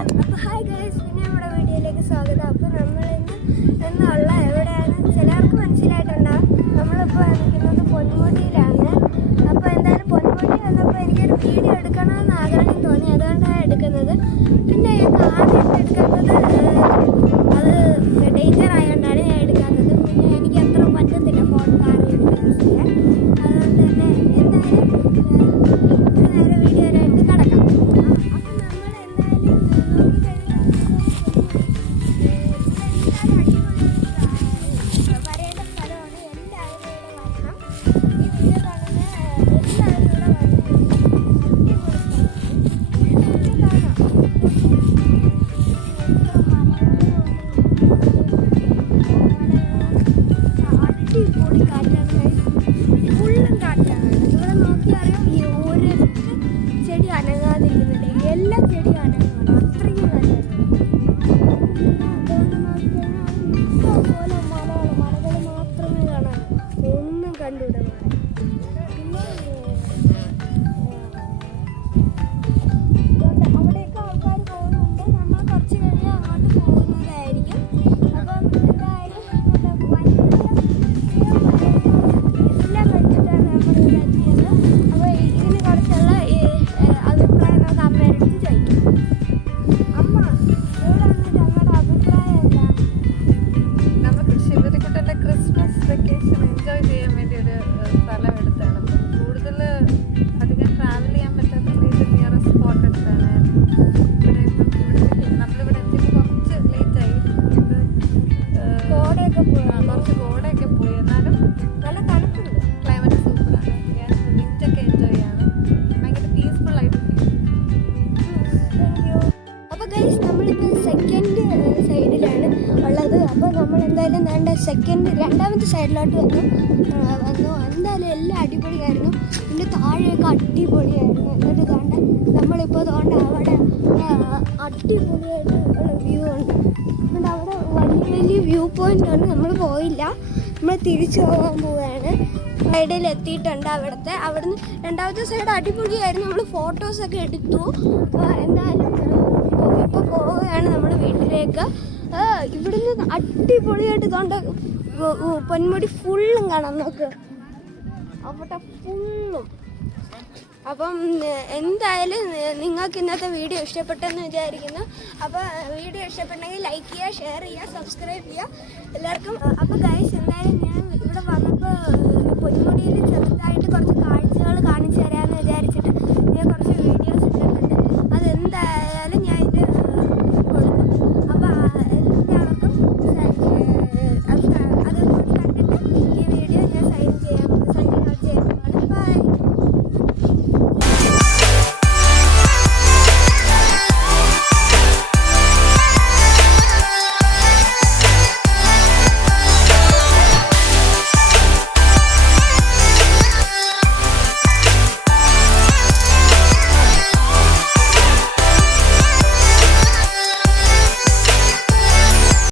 അപ്പോൾ hi guys, പിന്നെ നമ്മുടെ വീഡിയോയിലേക്ക് സ്വാഗതം. അപ്പോൾ നമ്മളിന്ന് എന്നുള്ള എവിടെയാണ് ചിലർക്ക് മനസ്സിലായിട്ടുണ്ടാകും. നമ്മളിപ്പോൾ നിൽക്കുന്നത് പൊന്മുടിയിലാണ്. അപ്പോൾ എന്തായാലും പൊന്മുടി വന്നപ്പോൾ എനിക്കൊരു വീഡിയോ എടുക്കണമെന്ന് ആഗ്രഹം തോന്നി, അതുകൊണ്ടാണ് എടുക്കുന്നത്. പിന്നെ ഞാൻ ആദ്യം എടുക്കുന്നത് അത് ഡേഞ്ചർ ആയതുകൊണ്ടാണ് ഞാൻ എടുക്കാത്തത്. പിന്നെ എനിക്ക് അത്ര പറ്റത്തില്ല ഫോൺ കാറിൽ യൂസ് ചെയ്യാൻ. അതുകൊണ്ട് തന്നെ എന്തായാലും നേരെ വീഡിയോയിലായിട്ട് കിടക്കാം. അപ്പോൾ നമ്മൾ വരേണ്ട സ്ഥലമാണ്. എല്ലാവരും ഇവിടെ വരണം. ഈ വീഡിയോ കാണുന്ന എല്ലാവരും ഇവിടെ അടിപൊളി കാറ്റാണ്, ഫുള്ളും കാറ്റാണ്. ഇവിടെ നോക്കിയറിയാം, ഈ ഒരൊറ്റ ചെടി അനങ്ങാതിരിക്കുന്നുണ്ട്. എല്ലാ ചെടിയും അനങ്ങാണ്, അത്രയ്ക്കും നല്ലത്. ഇഷ്ടംപോലെ മലകൾ മാത്രമേ കാണാൻ, ഒന്നും കണ്ടുവിടാൻ. പിന്നെ അവിടെയൊക്കെ ആൾക്കാർ പോകുന്നുണ്ട്. നമ്മൾ കുറച്ച് കഴിഞ്ഞ് അങ്ങോട്ട് പോകുന്നതായിരിക്കും. അപ്പം എന്തായാലും എല്ലാം വെച്ചിട്ടാണ് നമ്മളിവിടെ എത്തിയത്. അപ്പോൾ ഇതിനെ കുറിച്ചുള്ള അഭിപ്രായം നമുക്ക് അമ്മയുടെ അടുത്ത് ചോദിക്കാം. അമ്മ, ഇവിടെ വന്നിട്ട് അമ്മയുടെ അഭിപ്രായം എന്താ? നമുക്ക് ശിവരിക്കുട്ടൻ്റെ ക്രിസ്മസ് വെക്കേഷൻ എൻജോയ് ചെയ്യാൻ വേണ്ടി ഒരു സ്ഥലം എടുത്താണ്. കൂടുതൽ അധികം ട്രാവൽ ചെയ്യാൻ പറ്റാത്ത നിയറസ്റ്റ് സ്പോട്ട് എടുത്താണ്. ഇവിടെ നമ്മളിവിടെ എത്തിയിട്ട് കുറച്ച് ലേറ്റായി. കോടയൊക്കെ പോയി, കുറച്ച് കോടയൊക്കെ പോയി. എന്നാലും നല്ല തണുപ്പുണ്ട്. ക്ലൈമറ്റ് സൂപ്പറാണ്. ഞാൻ വിൻറ്റൊക്കെ എൻജോയ് ചെയ്യാണ്. ഭയങ്കര പീസ്ഫുൾ ആയിട്ട് ഫീൽ. അപ്പോൾ ഗൈസ്, നമ്മളിപ്പോൾ സെക്കൻഡ് സൈഡിലാണ് ഉള്ളത്. അപ്പോൾ നമ്മൾ എന്തായാലും രണ്ടാമത്തെ സൈഡിലോട്ട് വന്നു. എന്തായാലും എല്ലാം അടിപൊളിയായിരുന്നു. ഇതിൻ്റെ താഴെയൊക്കെ അടിപൊളിയായിരുന്നു. എന്നിട്ട് തോണ്ട നമ്മളിപ്പോൾ തോണ്ട അവിടെ അടിപൊളിയായിട്ടുള്ള വ്യൂ ഉണ്ട്. എന്നിട്ട് അവിടെ വലിയ വലിയ വ്യൂ പോയിൻ്റ് ഉണ്ട്. നമ്മൾ പോയില്ല, നമ്മൾ തിരിച്ചു പോകാൻ പോവുകയാണ്. സൈഡിൽ എത്തിയിട്ടുണ്ട്. അവിടുന്ന് രണ്ടാമത്തെ സൈഡ് അടിപൊളിയായിരുന്നു. നമ്മൾ ഫോട്ടോസൊക്കെ എടുത്തു. എന്തായാലും ഇപ്പോൾ പോവുകയാണ് നമ്മുടെ വീട്ടിലേക്ക്. ഇവിടുന്ന് അടിപൊളിയായിട്ട് തോണ്ട പൊന്മുടി ഫുള്ളും കാണാം. നോക്ക് അവിടെ ഫുള്ളും. അപ്പം എന്തായാലും നിങ്ങൾക്ക് ഇന്നത്തെ വീഡിയോ ഇഷ്ടപ്പെട്ടെന്ന് വിചാരിക്കുന്നു. അപ്പോൾ വീഡിയോ ഇഷ്ടപ്പെട്ടെങ്കിൽ ലൈക്ക് ചെയ്യുക, ഷെയർ ചെയ്യുക, സബ്സ്ക്രൈബ് ചെയ്യുക എല്ലാവർക്കും. അപ്പോൾ ഗൈസ്, എന്തായാലും ഞാൻ ഇവിടെ വന്നപ്പോൾ പൊന്മുടിയിൽ ചെറുതായിട്ട് കുറച്ച് കാഴ്ചകൾ കാണിച്ചു തരാമെന്ന് വിചാരിച്ചിട്ട്